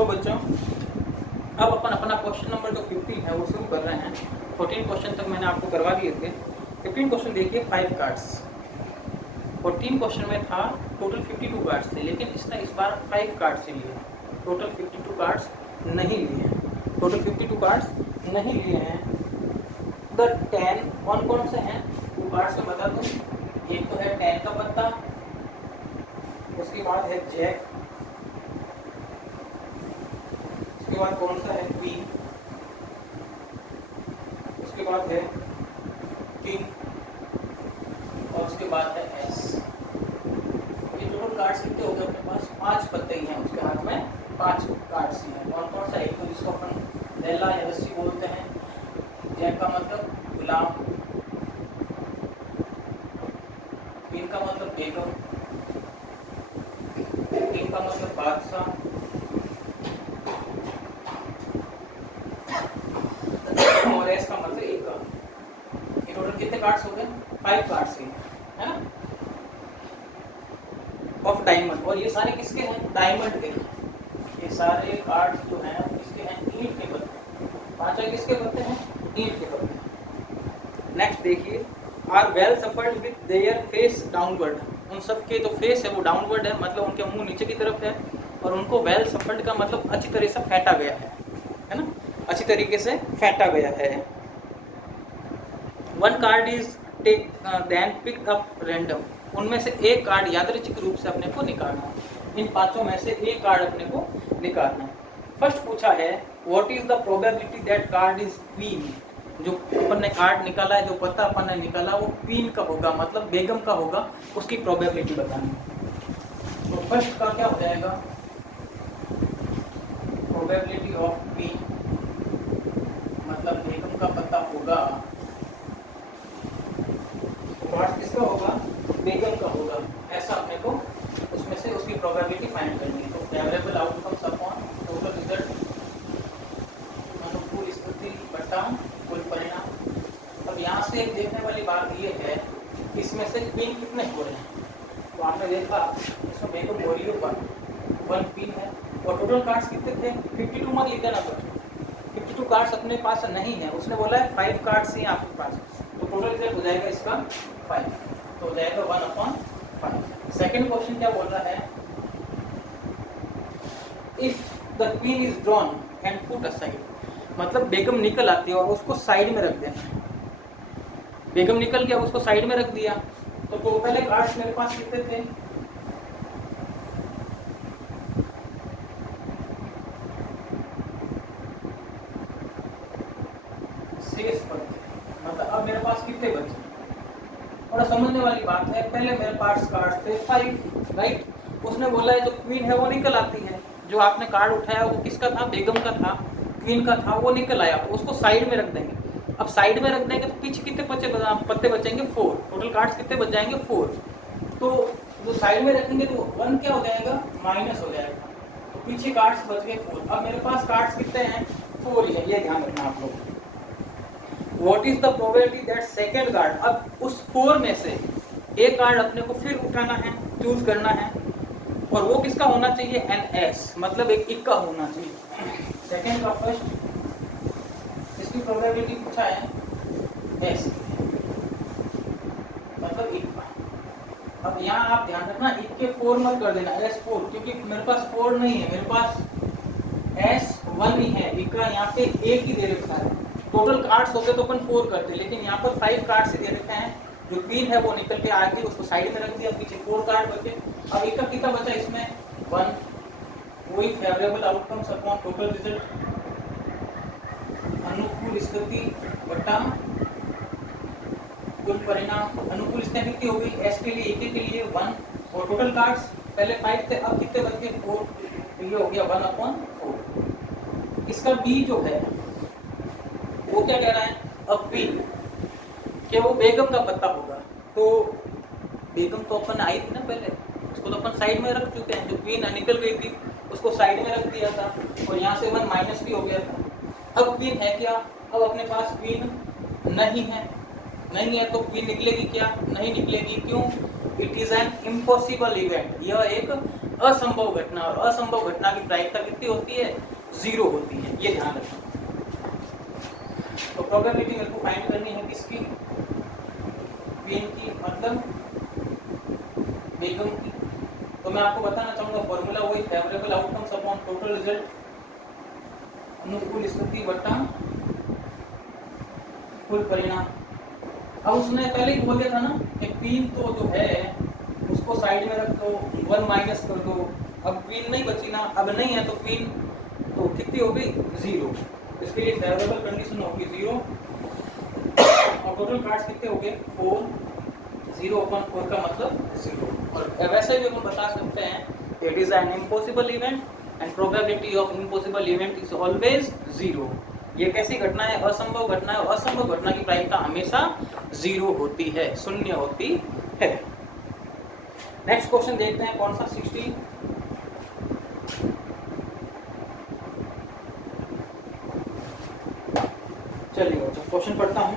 तो बच्चों अब अपन अपना क्वेश्चन नंबर जो 15 है वो शुरू कर रहे हैं। 14 क्वेश्चन तक मैंने आपको करवा दिए थे। 15 क्वेश्चन देखिए 5 कार्ड्स। 14 क्वेश्चन में था टोटल 52 कार्ड्स थे, लेकिन इसने इस बार 5 कार्ड्स ही लिए, टोटल 52 कार्ड्स नहीं लिए हैं। टोटल 52 कार्ड्स नहीं लिए हैं। द 10 कौन कौन से हैं वो कार्ड्स में बता दूं। एक तो है 10 का पत्ता, उसके बाद है जैक, उसके बाद कौन सा है क्वीन, उसके बाद है किंग और उसके बाद है एस। ये टोटल कार्ड्स कितने हो गए अपने पास? 5 पत्ते ही हैं उसके हाथ में, 5 कार्ड्स ही हैं। कौन कौन सा? एक तो जिसको अपन लैला या रस्सी बोलते हैं, जैक का मतलब गुलाम, क्वीन का मतलब बेगम, किंग का मतलब बादशाह, और एस का मतलब एक का। ये टोटल कितने कार्ड्स हो गए? 5 कार्ड्स हैं, है ना, ऑफ डायमंड। और ये सारे किसके हैं? डायमंड के। ये सारे कार्ड्स जो हैं किसके हैं? ईंट के पत्ते। 5 किसके पत्ते हैं? ईंट के पत्ते। नेक्स्ट देखिए, are well shuffled with their face downward. उन सब के जो फेस है वो डाउनवर्ड है, मतलब उनके मुंह नीचे की तरफ है, और उनको वेल सफल्ड का मतलब अच्छी तरह से फेंटा गया है ना, अच्छी तरीके से फेंटा गया है। One card is take then pick up random. उनमें से एक कार्ड यादृच्छिक रूप से अपने को निकालना है। इन 5 में से एक कार्ड अपने को निकालना है। फर्स्ट पूछा है what is the probability that card is queen. जो अपन ने कार्ड निकाला है, जो पत्ता अपन ने निकाला वो क्वीन का होगा, मतलब बेगम का होगा, उसकी प्रोबेबिलिटी बतानी है। तो फर्स्ट का क्या हो जाएगा? प्रोबेबिलिटी ऑफ क्वीन मतलब बेगम का पत्ता होगा, कार्ड किसका होगा? बेगम का होगा। ऐसा अपने को उसमें से उसकी प्रोबेबिलिटी फाइंड करनी है। तो favourable outcomes upon total result, अनुकूल स्थिति बटा कुल परिणाम। अब यहाँ से देखने वाली बात ये है, इसमें से क्वीन कितने हो रहे हैं? तो आपने देखा इसमें बेगम हो रही है 1 क्वीन है, और टोटल कार्ड्स कितने थे? 52 मत लिख देना बच्चों, 52 कार्ड्स अपने पास नहीं है। उसने बोला है 5 कार्ड्स ही आपके पास, तो टोटल रिजल्ट हो जाएगा इसका 5, तो हो जाएगा 1/5। सेकेंड क्वेश्चन क्या बोल रहा है? If the queen is drawn and put aside, मतलब बेगम निकल आती है और उसको साइड में रख देना। बेगम निकल गया, उसको साइड में रख दिया, तो टोटल कार्ड्स मेरे पास कितने थे? शेष पर, मतलब अब मेरे पास कितने बचे? थोड़ा समझने वाली बात है। पहले मेरे पास कार्ड थे 5, राइट। उसने बोला है जो क्वीन है वो निकल आती है। जो आपने कार्ड उठाया वो किसका था? बेगम का था, क्वीन का था, वो निकल आया, तो उसको साइड में रख देंगे। अब साइड में रख देंगे तो पीछे कितने पत्ते बचेंगे? 4। टोटल कार्ड्स कितने बच जाएंगे? 4। तो जो साइड में रखेंगे तो 1 क्या हो जाएगा? माइनस हो जाएगा, तो पीछे कार्ड्स बच गए 4। अब मेरे पास कार्ड्स कितने हैं? 4 ही है, ये ध्यान रखना आप लोग। What is the probability that second card, अब उस 4 में से एक कार्ड अपने को फिर उठाना है, चूज करना है, और वो किसका होना चाहिए? NS, मतलब एक इक्का होना चाहिए। सेकंड का फर्स्ट, इसकी प्रोबेबिलिटी पूछा है S, मतलब इक्का। अब यहाँ आप ध्यान रखना, इक्के 4 मत कर देना, S4, क्योंकि मेरे पास 4 नहीं है, मेरे पास S1 ही है। इक्का यहाँ पे एक ही दे रखा है। टोटल कार्ड्स होते तो अपन 4 करते, लेकिन यहाँ पर 5 कार्ड्स दे रखे हैं। जो क्वीन है वो निकल के आ गई, उसको साइड में रख दिया, पीछे 4 कार्ड बचे। अब इक्का कितना बचा इसमें? 1। वही favourable outcomes upon total result, अनुकूल स्थिति बटा कुल परिणाम। अनुकूल स्थिति कितनी हो गई? एस के लिए, एक के लिए 1, और टोटल कार्ड्स पहले 5 थे, अब कितने बच गए? 4, तो ये हो गया 1/4। इसका बी जो है वो क्या कह रहा है? अब क्वीन कि वो बेगम का पत्ता होगा। तो बेगम तो अपन आई थी ना पहले, उसको तो अपन साइड में रख चुके हैं। जो क्वीन निकल गई थी उसको साइड में रख दिया था, और यहाँ से 1 माइनस भी हो गया था। अब क्वीन है क्या? अब अपने पास क्वीन नहीं है, नहीं है तो क्वीन निकलेगी क्या? नहीं निकलेगी। क्यों? It is an impossible event, यह एक असंभव घटना, और असंभव घटना की प्रायिकता कितनी होती है, 0 होती है, ये ध्यान रखना। तो प्रोबेबिलिटी मेरे को फाइंड करनी है किसकी, क्वीन की, मतलब बेगम की। तो मैं आपको बताना चाहूंगा फॉर्मूला वही, favourable outcomes upon total result, अनुकूल स्थिति बटा कुल परिणाम। अब उसने पहले ही बोल दिया था ना कि क्वीन तो जो है उसको साइड में रख दो, 1 माइनस कर दो। अब क्वीन नहीं बची ना, अब नहीं है तो क्वीन तो कितनी हो गई, 0। इसके लिए फेवरेबल कंडीशन होगी 0, और टोटल कार्ड्स कितने हो गए, 4। 0/4 का मतलब 0। और वैसे भी हम बता सकते हैं it is an impossible event and probability of impossible event is always 0। ये कैसी घटना है, असंभव घटना है, और असंभव घटना की प्रायिकता हमेशा 0 होती है, 0 होती है। नेक्स्ट क्वेश्चन देखते हैं, कौन सा, 16। चलिए क्वेश्चन पढ़ता हूँ।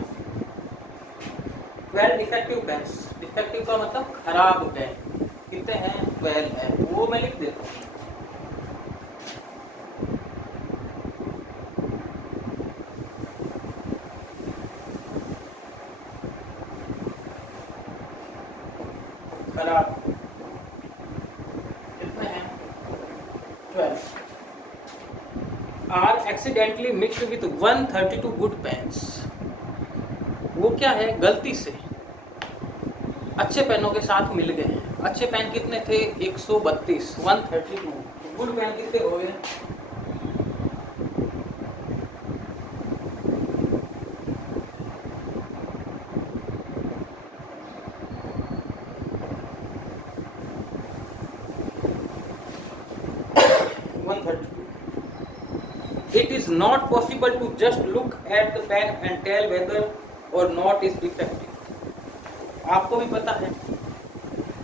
12 डिफेक्टिव पेन्स, डिफेक्टिव का मतलब खराब पेन, कितने हैं, 12 है, वो मैं लिख देता हूँ। खराब कितने हैं, 12 are accidentally mixed with 132 good pens. वो क्या है, गलती से अच्छे पेनों के साथ मिल गए हैं। अच्छे पेन कितने थे, 132, 132। गुड पेन कितने हो गए, 132। It is not possible to just look at the pen and tell whether or not is defective। आपको भी पता है,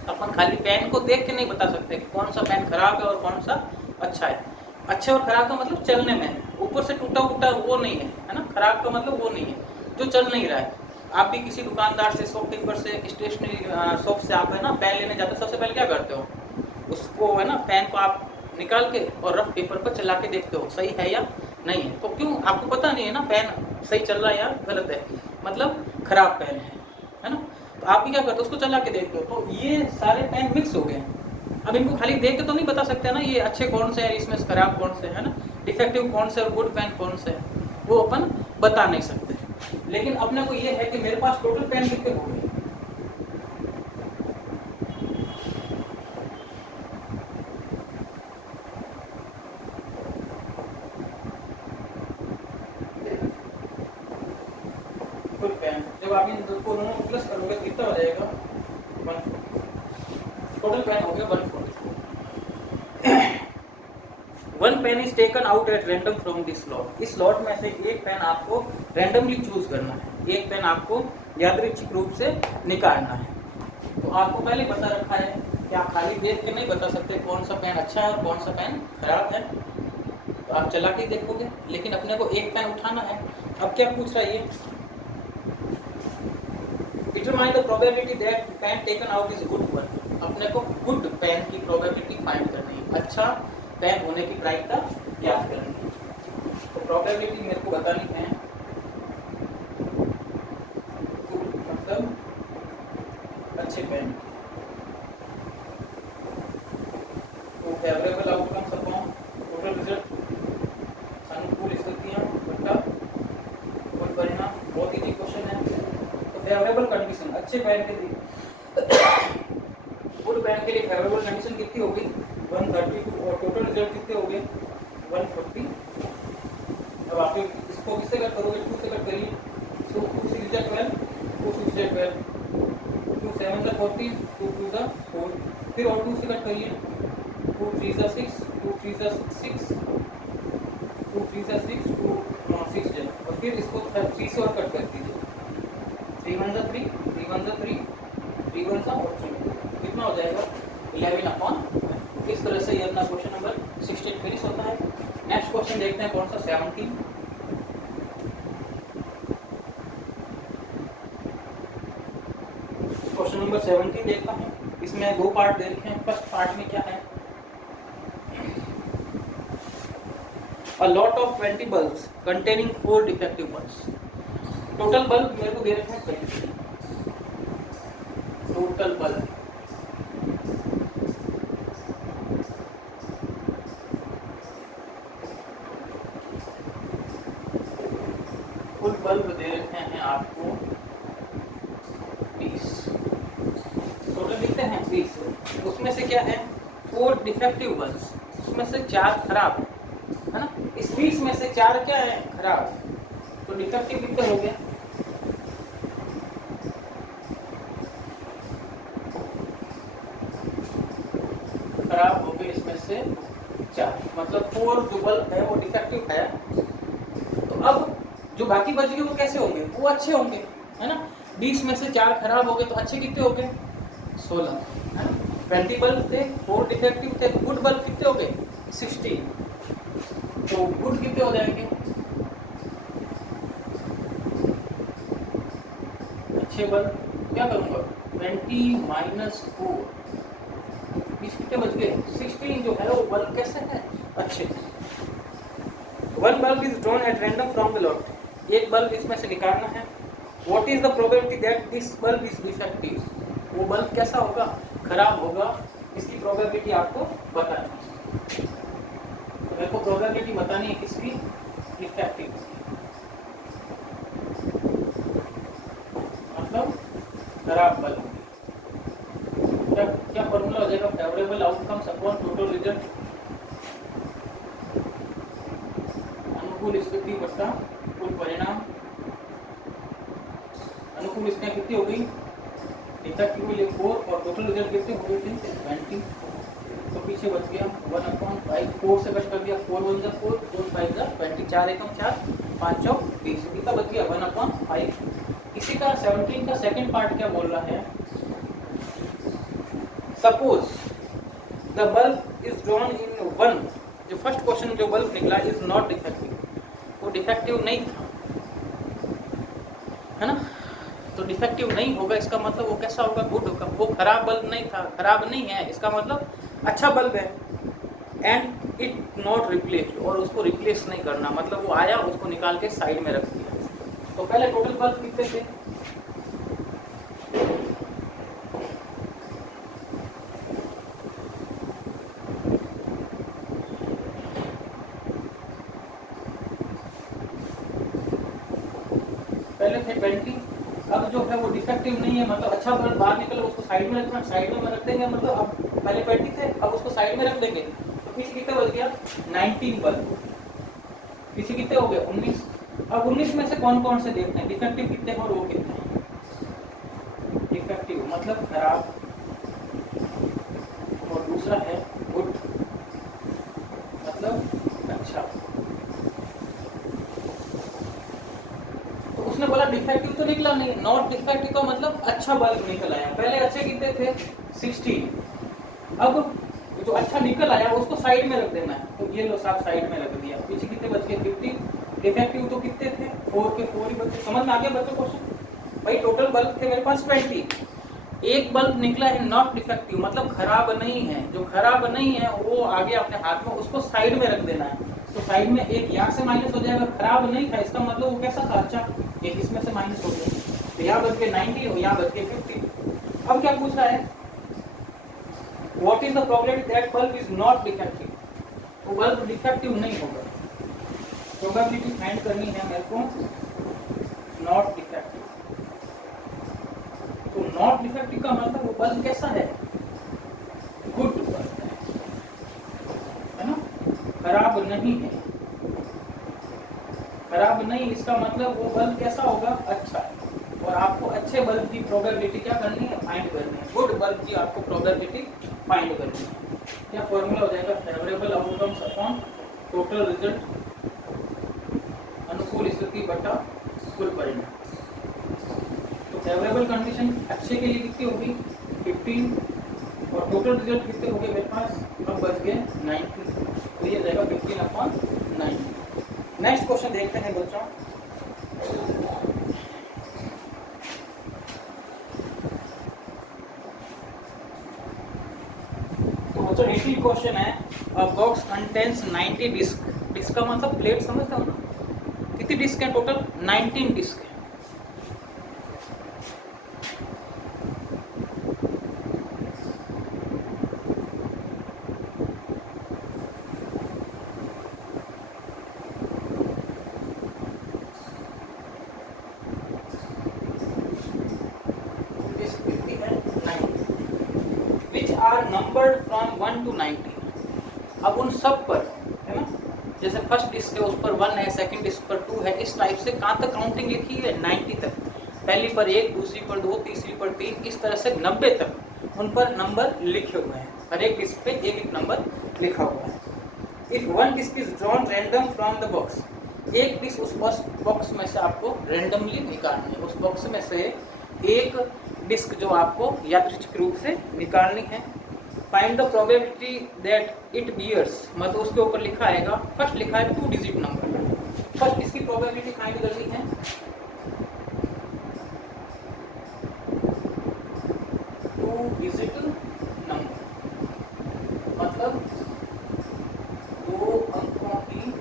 अपन खाली पेन को देख के नहीं बता सकते कि कौन सा पेन खराब है और कौन सा अच्छा है। अच्छे और खराब का मतलब चलने में है, ऊपर से टूटा फूटा वो नहीं है, है ना। खराब का मतलब वो नहीं है जो चल नहीं रहा है। आप भी किसी दुकानदार से, शॉपकीपर से, स्टेशनरी शॉप से आप है ना पेन लेने जाते हो, सबसे पहले क्या करते हो, उसको है ना पेन को आप निकाल के और रफ पेपर पर चला के देखते हो सही है या नहीं है। तो क्यों, आपको पता नहीं है ना पेन सही चल रहा है या गलत है, मतलब खराब पेन है ना। तो आप भी क्या करते हो, उसको चला के देखते हो। तो ये सारे पेन मिक्स हो गए। अब इनको खाली देख के तो नहीं बता सकते ना ये अच्छे कौन से हैं, इसमें खराब कौन से है ना, डिफेक्टिव कौन से और गुड पेन कौन से है, वो अपन बता नहीं सकते। लेकिन अपने को ये है कि मेरे पास टोटल पेन कितने हो गए, फुल पेन। जब आप इन दो को दोनों प्लस करोगे तो कितना हो जाएगा, 140। टोटल पेन हो गया 140। One pen is taken out at random from this slot. इस स्लॉट में से एक पेन आपको रैंडमली चूज करना है, एक पेन आपको यादृच्छिक रूप से निकालना है। तो आपको पहले बता रखा है कि आप खाली देख के नहीं बता सकते कौन सा पेन अच्छा है और कौन सा पेन खराब है, तो आप चला के देखोगे। लेकिन अपने को एक पेन उठाना है। अब क्या पूछ रहा है ये, determine the probability that pain taken out is good one. अपने को गुड पेन की प्रोबेबिलिटी फाइंड करनी है, अच्छा पेन होने की प्रायिकता ज्ञात करनी है। तो प्रोबेबिलिटी मेरे को बतानी है, मतलब अच्छे पेन, तो favourable outcomes upon total result, अनुकूल स्थितियां बटा कुल परिणाम। बहुत इजी क्वेश्चन है। तो फेवरेबल कंडीशन अच्छे पेन के लिए, गुड पेन के लिए फेवरेबल कंडीशन कितनी होगी, 132, और टोटल रिजल्ट कितने हो गए, 140। अब आप इसको किससे कट करोगे, 2 से कट करिए। सो 2 6 जा 12, 2 6 जा 12, 2 7 जा 14, 2 2 जा 4, फिर और 2 से कट करिए। 2 3 जा 6, 2 3 जा 6, 2 3 जा 6, 2 6 जा, और फिर इसको 3 से और कट कर दीजिए। 3 1 जा 3, 3 1 जा 3, 3 1 जा और 3, कितना हो जाएगा, 11/12। इस तरह से ये अपना क्वेश्चन नंबर 16 फिनिश होता है। नेक्स्ट क्वेश्चन देखते हैं, कौन सा, 17। क्वेश्चन नंबर 17 देखता हूँ। हैं, दो पार्ट दे रखे हैं। फर्स्ट पार्ट में क्या है, a lot of 20 bulbs containing 4 defective bulbs। Total bulb मेरे को दे रखे हैं 20, टोटल बल्ब कुल बल्ब दे रखे हैं आपको 20, टोटल लिखते हैं 20। उसमें से क्या है 4 डिफेक्टिव बल्ब्स, उसमें से 4 खराब है ना। इस 20 में से 4 क्या है खराब, तो डिफेक्टिव कितने हो गए, खराब हो गए इसमें से 4, मतलब 4 जो बल्ब है वो डिफेक्टिव है। तो अब जो बाकी बच गए वो कैसे होंगे, वो अच्छे होंगे है ना। 20 में से 4 खराब हो गए तो अच्छे कितने हो गए 16 है ना। 20 बल्ब थे, 4 डिफेक्टिव थे, तो गुड बल्ब कितने हो गए 16। तो गुड कितने हो जाएंगे, अच्छे बल्ब क्या करूंगा 20 माइनस 4, 20 कितने बच गए 16 जो है वो बल्ब कैसे है अच्छे। One bulb is drawn at random from the lot, एक बल्ब इसमें से निकालना है। What is the probability that this bulb is defective, वो बल्ब कैसा होगा खराब होगा, इसकी प्रोबेबिलिटी आपको बतानी है। तो मेरे को प्रोबेबिलिटी बतानी है किसकी, डिफेक्टिव, मतलब खराब बल्ब। क्या फॉर्मूला हो जाएगा, favourable outcomes upon total result, अनुकूल स्थिति बटा कुल परिणाम। अनुकूल स्थिति कितनी हो गई, डिफेक्टिव के लिए 4 और टोटल रिजल्ट कितने हो गए थे 20, तो पीछे बच गया 1/5, 4 से कट कर दिया, 4 1 जा 4, 4 5 जा 20, 4 एकम 4, 5 चौक 20, कितना बच गया 1/5। इसी का 17 का सेकंड पार्ट क्या बोल रहा है, suppose the bulb is drawn in 1, जो फर्स्ट क्वेश्चन जो बल्ब निकला इज नॉट डिफेक्टिव, वो डिफेक्टिव नहीं था है ना। तो डिफेक्टिव नहीं होगा इसका मतलब वो कैसा होगा, गुड होगा। वो खराब बल्ब नहीं था, खराब नहीं है इसका मतलब अच्छा बल्ब है। एंड इट नॉट रिप्लेस, और उसको रिप्लेस नहीं करना, मतलब वो आया उसको निकाल के साइड में रख दिया। तो पहले टोटल बल्ब कितने थे, पहले थे 20। अब जो है वो डिफेक्टिव नहीं है, मतलब अच्छा बल्ब बाहर निकले उसको साइड में रखना, साइड में रख देंगे, मतलब अब पहले 20 थे अब उसको साइड में रख देंगे, तो पीछे कितना बच गया 19 बल्ब, पीछे कितने हो गए 19। अब 19 में से कौन कौन से देखते हैं, डिफेक्टिव कितने हैं और वो कितने हैं। डिफेक्टिव मतलब खराब, और दूसरा है गुड मतलब अच्छा। उसने बोला डिफेक्टिव तो निकला नहीं, नॉट डिफेक्टिव का मतलब अच्छा बल्ब निकल आया। पहले अच्छे कितने थे 16, अब जो अच्छा निकल आया उसको साइड में रख देना है, तो ये लो साहब साइड में रख दिया। पीछे कितने बच गए 50, डिफेक्टिव तो कितने थे 4 के 4 ही बचे। समझ में आ गया बच्चों क्वेश्चन, भाई टोटल बल्ब थे मेरे पास 20, एक बल्ब निकला है नॉट डिफेक्टिव मतलब खराब नहीं है, जो खराब नहीं है वो आगे अपने हाथ में उसको साइड में रख देना है। तो साइड में एक यहाँ से माइनस हो जाएगा, खराब नहीं था इसका मतलब वो कैसा था अच्छा, एक इसमें से माइनस हो गया, तो यहाँ बच गए 90 और यहाँ बच गए 50। अब क्या पूछ रहा है, what is the probability that bulb is not defective, वो बल्ब डिफेक्टिव नहीं होगा। प्रोबेबिलिटी फाइंड करनी है मेरे को नॉट डिफेक्टिव। तो नॉट डिफेक्टिव का मतलब वो बल्ब कैसा है, गुड बल्ब है ना, खराब नहीं है। खराब नहीं इसका मतलब वो बल्ब कैसा होगा अच्छा है। और आपको अच्छे बल्ब की प्रोबेबिलिटी क्या करनी है फाइंड करनी है, गुड बल्ब की आपको प्रोबेबिलिटी फाइंड करनी है। क्या फॉर्मूला हो जाएगा, favourable outcomes upon total result, अनुकूल स्थिति बटा कुल परिणाम। तो फेवरेबल कंडीशन अच्छे के लिए कितनी होगी 15 और टोटल रिजल्ट कितने हो गए मेरे पास, अब बच गए 90, तो ये जाएगा 15/90। नेक्स्ट क्वेश्चन देखते हैं बच्चों। बच्चों 80 क्वेश्चन है। A box contains 90 disc. Disc का मतलब प्लेट समझते हो ना? कितनी डिस्क है टोटल? 19 डिस्क है। डिस्क कितनी है? 90 which are numbered from 1 to 90। अब उन सब पर, है ना, जैसे फर्स्ट डिस्क है उस पर 1 है, सेकंड डिस्क पर 2 है, इस टाइप से कहाँ तक काउंटिंग लिखी है? 90 तक। पहली पर 1, दूसरी पर 2, तीसरी पर 3, इस तरह से 90 तक उन पर नंबर लिखे हुए हैं। हर एक डिस्क पे एक एक नंबर लिखा हुआ है। If one disc is drawn random from the box, एक डिस्क उस बॉक्स में से आपको रैंडमली निकालनी है। उस बॉक्स में से एक डिस्क जो आपको यादृच्छिक रूप से निकालनी है। Find the probability that it bears, मतलब उसके ऊपर लिखा आएगा, फर्स्ट लिखा है 2 डिजिट नंबर। फर्स्ट इसकी प्रोबेबिलिटी फाइंड करनी है। 2 डिजिट नंबर मतलब 2 अंकों की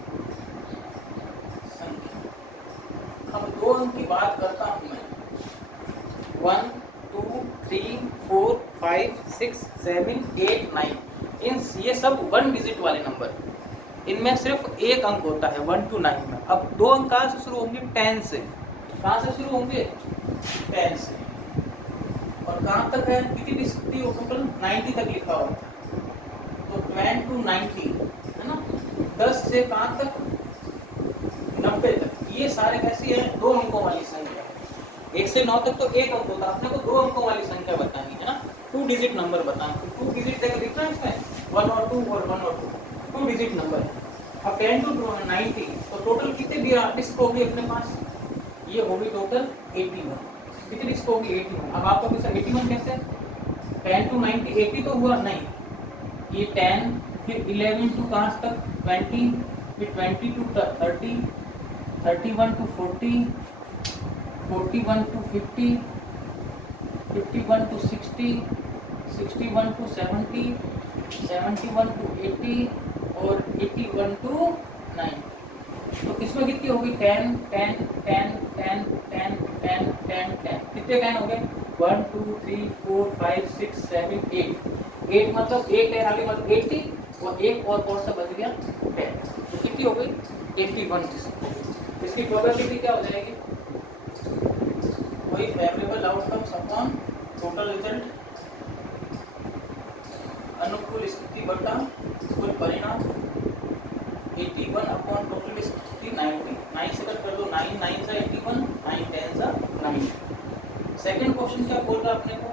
संख्या। अब 2 अंक की बात करता हूं मैं। 1 2 3 4 5 6 7 8 9, इन ये सब 1 डिजिट वाले नंबर। इनमें सिर्फ एक अंक होता है 1 to 9 में। अब 2 अंक कहाँ से शुरू होंगे? 10 से। कहाँ से शुरू होंगे? 10 से। और कहाँ तक है? कितनी डिस्क थी वो? टोटल 90 तक लिखा हुआ था। तो 10 to 90, है ना, 10 से कहाँ तक? 90 तक। ये सारे कैसी है? 2 अंकों वाली संख्या। 1 से 9 तक तो एक अंक होता है, अपने को 2 अंकों वाली संख्या बतानी है ना, 2 डिजिट नंबर बताना। तो 2 डिजिट तक लिखना है इसमें, 1 और 2 और 1 और 2 डिजिट नंबर है। अब 10 to 90, तो टोटल कितने डिस्क होगी अपने पास? ये होगी टोटल 81। कितनी डिस्क होगी? 81। अब आपको पूछा 81 कैसे? 10 to 90, 80 तो हुआ नहीं, ये 10, फिर 11 to कहाँ तक? 20, फिर 20 to 30, 31 to 40, 41 to 50, 51 to 60, 61 to 70, 71 to 80 और 81 to 90। तो इसमें कितनी होगी? 10 10 10 10 10 10 10 10। कितने 10 हो गए? 1 2 3 4 5 6 7 8। 8 मतलब 8 है आगे, मतलब 80, और एक और कौन सा बच गया? 10। तो कितनी हो गई? 81। इसकी प्रोबेबिलिटी क्या हो जाएगी? वही favourable outcomes upon total result, अनुकूल स्थिति बटा कुल परिणाम, 81 अपॉन टोटल स्थिति 90। 9 से कट कर दो, 9 9 सा 81, 9 10 सा 90। सेकंड क्वेश्चन क्या बोल रहा है अपने को?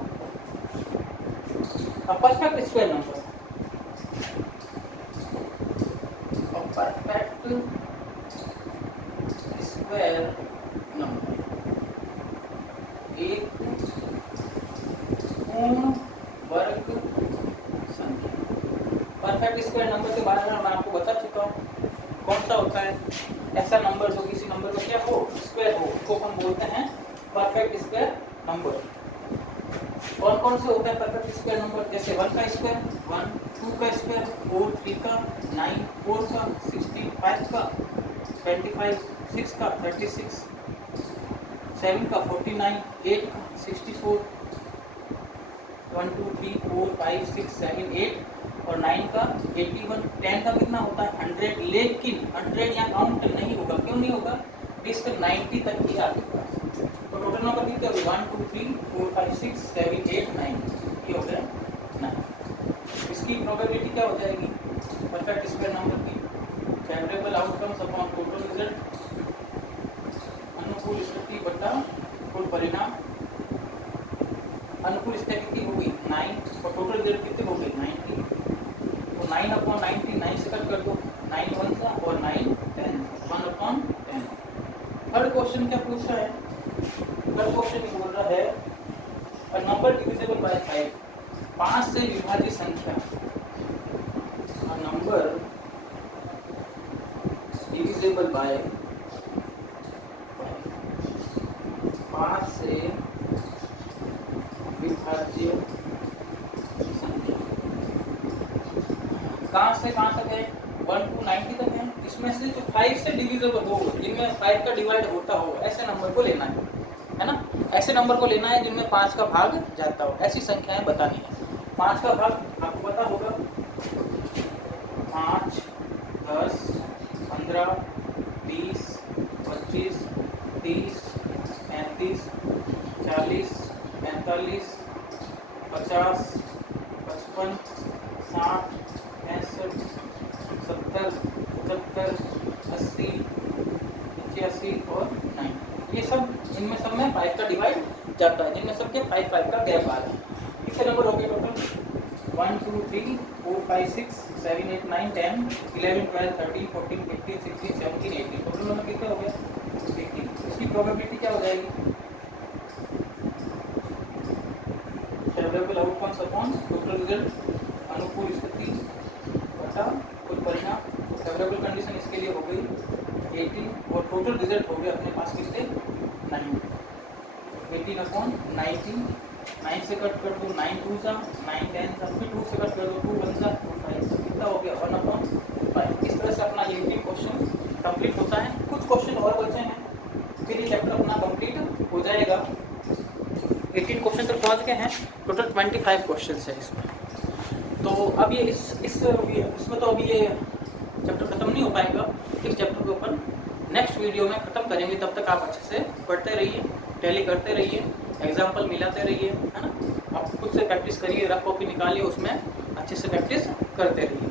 A perfect square number. A perfect square number, एक पूर्ण वर्ग संख्या। परफेक्ट स्क्वायर नंबर के बारे में मैं आपको बता चुका हूँ। कौन सा होता है? ऐसा नंबर जो किसी नंबर का क्या हो? स्क्वायर हो, उसको हम बोलते हैं परफेक्ट स्क्वायर नंबर। कौन कौन से होते हैं परफेक्ट स्क्वायर नंबर? जैसे 1 का स्क्वायर 1, 2 का स्क्वायर 4, 3 का 9, 4 का 16, 5 का 25, 6 का 36, 7 का 49, 8 का 64, 1 2 3 4 5 6 7 8 और 9 का 81। 10 का कितना होता है? 100। लेकिन 100 यहाँ काउंट नहीं होगा। क्यों नहीं होगा? डिस्क 90 तक ही आपके पास। तो टोटल नंबर कितने हो गए? 1 2 3 4 5 6 7 8 9, ये हो गया 9। इसकी प्रोबेबिलिटी क्या हो जाएगी परफेक्ट स्क्वायर नंबर की? Favourable outcomes upon total result, अनुकूल स्थिति बटा कुल परिणाम। अनुकूल स्थिति कितनी होगी? 9, और टोटल रिजल्ट कितने हो गए? 90। तो 9 अपॉन 90, 9 से कट कर दो, 9 1 सा और 9 10, 1 अपॉन 10। थर्ड क्वेश्चन क्या पूछ रहा है? थर्ड क्वेश्चन बोल रहा है अ नंबर डिविजिबल बाय 5, 5 से विभाज्य संख्या। अ नंबर डिविजिबल बाय 5 से विभाज्य संख्या। कहाँ से कहाँ तक है, 1 to 90 तक है। इसमें से जो 5 से डिविजिबल हो, जिनमें 5 का डिवाइड होता हो, ऐसे नंबर को लेना है ना। ऐसे नंबर को लेना है जिनमें 5 का भाग जाता हो, ऐसी संख्याएं बतानी है। 5 का भाग आपको पता होगा, 5, 10, 15, 20, 25, 30, 35, 40, 45, 50, 55, 60, 65, 70, 75, 80, 85 और 90। ये सब, इनमें सब में 5 का डिवाइड जाता है, जिनमें सबके 5 का गैप आ रहा है। कितने नंबर हो गए टोटल, 1 2 3 4 5 6 7 8 9 10 11 12 13 14 15 16 17 18। टोटल नंबर कितने हो गया, 18। इसकी प्रोबेबिलिटी क्या हो जाएगी, favourable outcomes upon total result, अनुकूल स्थिति बटा कुल परिणाम। फेवरेबल कंडीशन इसके लिए हो गई 18 और टोटल रिजल्ट हो गया अपने पास कितने, 9। 18 अपॉन 19, 9 से कट कर दो 9 2 सा 9 10 सा, फिर 2 से कट कर दो 2 1 सा 2 5, कितना हो गया 1 अपॉन 5। इस तरह से अपना ये 18 क्वेश्चन कंप्लीट होता है। कुछ क्वेश्चन और बचे हैं, फिर ये चैप्टर अपना कंप्लीट हो जाएगा। 18 क्वेश्चन तक पहुंच गए हैं, टोटल 25 क्वेश्चन है इसमें। तो अब ये इसमें तो अभी ये चैप्टर खत्म नहीं हो पाएगा, इस चैप्टर को अपन नेक्स्ट वीडियो में ख़त्म करेंगे। तब तक आप अच्छे से पढ़ते रहिए, टैली करते रहिए, एग्जाम्पल मिलाते रहिए, है ना। आप खुद से प्रैक्टिस करिए, रफ कॉपी निकालिए, उसमें अच्छे से प्रैक्टिस करते रहिए।